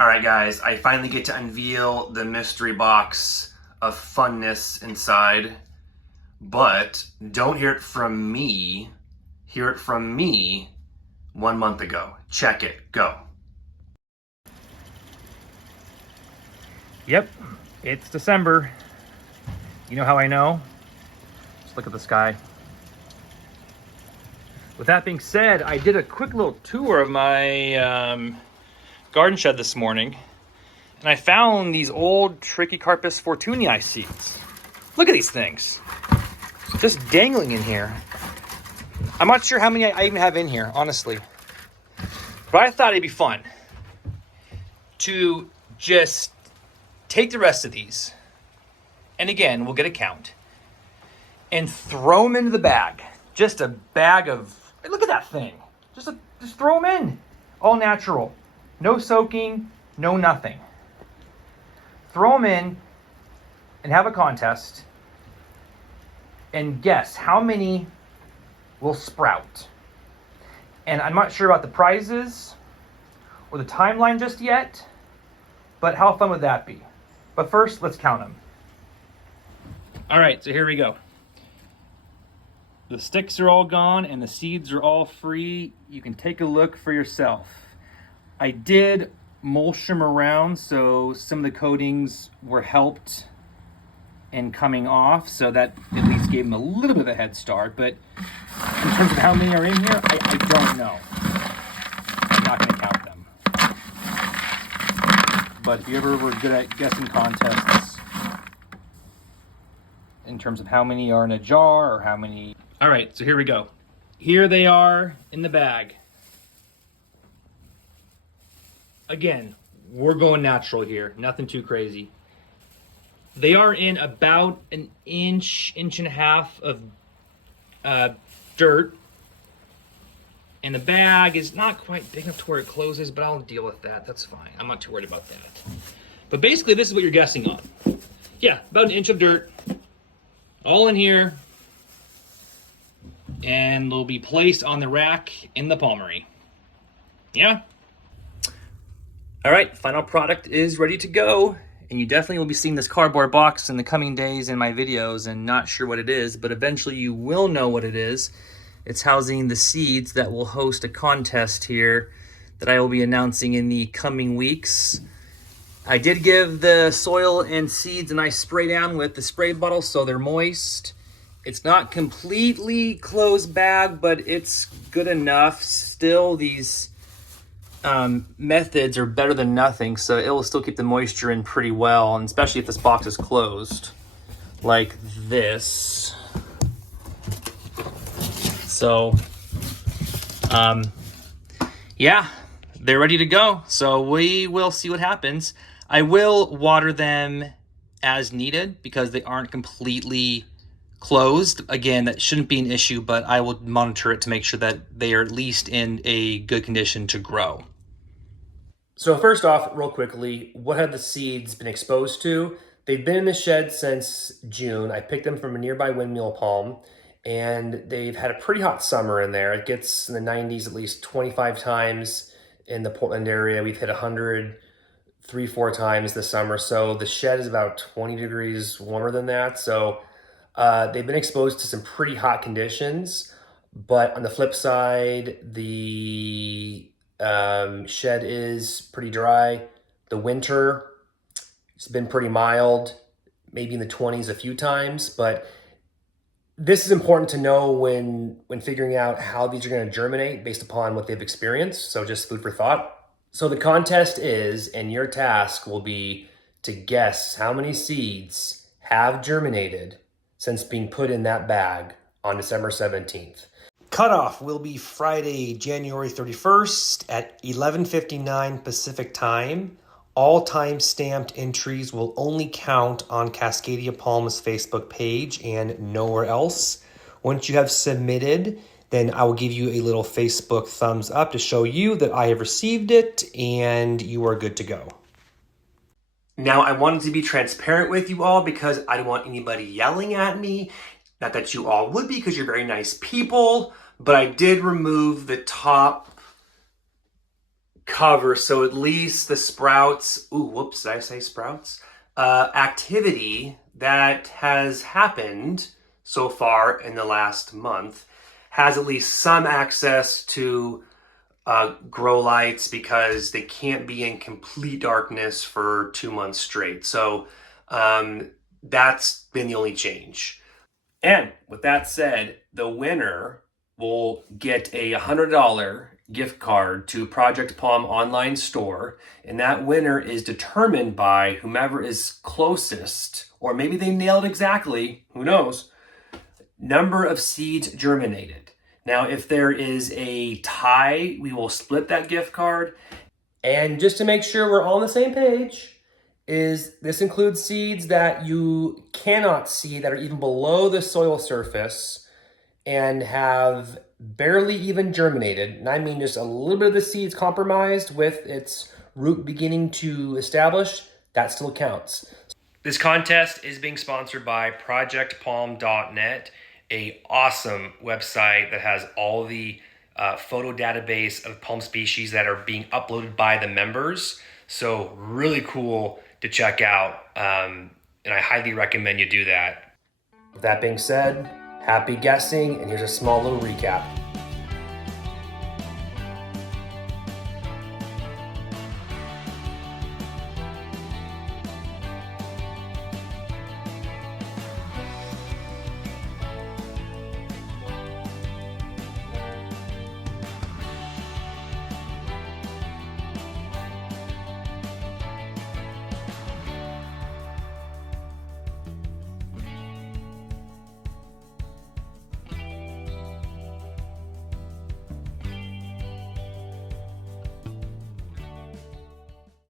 All right, guys, I finally get to unveil the mystery box of funness inside, but don't hear it from me. Hear it from me 1 month ago. Check it. Go. Yep, it's December. You know how I know? Just look at the sky. With that being said, I did a quick little tour of my garden shed this morning, and I found these old Trichicarpus fortunii seeds. Look at these things, just dangling in here. I'm not sure how many I even have in here, honestly. But I thought it'd be fun to just take the rest of these, and again, we'll get a count, and throw them into the bag. Just a bag of, look at that thing. Just throw them in. All natural. No soaking, no nothing. Throw them in and have a contest and guess how many will sprout. And I'm not sure about the prizes or the timeline just yet, but how fun would that be? But first, let's count them. All right, so here we go. The sticks are all gone and the seeds are all free. You can take a look for yourself. I did mulch them around, so some of the coatings were helped and coming off, so that at least gave them a little bit of a head start. But in terms of how many are in here, I don't know. I'm not going to count them. But if you ever were good at guessing contests in terms of how many are in a jar or how many... All right, so here we go. Here they are in the bag. Again, we're going natural here, nothing too crazy. They are in about an inch and a half of dirt. And the bag is not quite big enough to where it closes, but I'll deal with that. That's fine. I'm not too worried about that. But basically, this is what you're guessing on. Yeah, about an inch of dirt. All in here. And they'll be placed on the rack in the Palmery. Yeah? All right, final product is ready to go. And you definitely will be seeing this cardboard box in the coming days in my videos, and not sure what it is, but eventually you will know what it is. It's housing the seeds that will host a contest here that I will be announcing in the coming weeks. I did give the soil and seeds a nice spray down with the spray bottle so they're moist. It's not completely closed bag, but it's good enough. Still, these methods are better than nothing, so it will still keep the moisture in pretty well, and especially if this box is closed like this. So yeah, they're ready to go, so we will see what happens. I will water them as needed because they aren't completely closed. Again, that shouldn't be an issue, but I will monitor it to make sure that they are at least in a good condition to grow. So first off, real quickly, what have the seeds been exposed to? They've been in the shed since June. I picked them from a nearby windmill palm, and they've had a pretty hot summer in there. It gets in the 90s at least 25 times in the Portland area. We've hit 100 3-4 times this summer, so the shed is about 20 degrees warmer than that. So they've been exposed to some pretty hot conditions, but on the flip side, the shed is pretty dry. The winter, it's been pretty mild, maybe in the 20s a few times, but this is important to know when figuring out how these are going to germinate based upon what they've experienced. So just food for thought. So the contest is, and your task will be to guess how many seeds have germinated since being put in that bag on December 17th. Cutoff will be Friday, January 31st at 11:59 Pacific time. All time-stamped entries will only count on Cascadia Palms Facebook page and nowhere else. Once you have submitted, then I will give you a little Facebook thumbs up to show you that I have received it and you are good to go. Now, I wanted to be transparent with you all because I don't want anybody yelling at me. Not that you all would be, because you're very nice people, but I did remove the top cover. So at least the sprouts, ooh, whoops, did I say sprouts? Activity that has happened so far in the last month has at least some access to grow lights because they can't be in complete darkness for 2 months straight. So that's been the only change. And with that said, the winner will get a $100 gift card to Project Palm online store. And that winner is determined by whomever is closest, or maybe they nailed exactly, who knows, number of seeds germinated. Now, if there is a tie, we will split that gift card. And just to make sure we're all on the same page, this includes seeds that you cannot see that are even below the soil surface and have barely even germinated. And I mean just a little bit of the seeds compromised with its root beginning to establish, that still counts. This contest is being sponsored by ProjectPalm.net, a awesome website that has all the photo database of palm species that are being uploaded by the members. So really cool to check out, and I highly recommend you do that. With that being said, happy guessing, and here's a small little recap.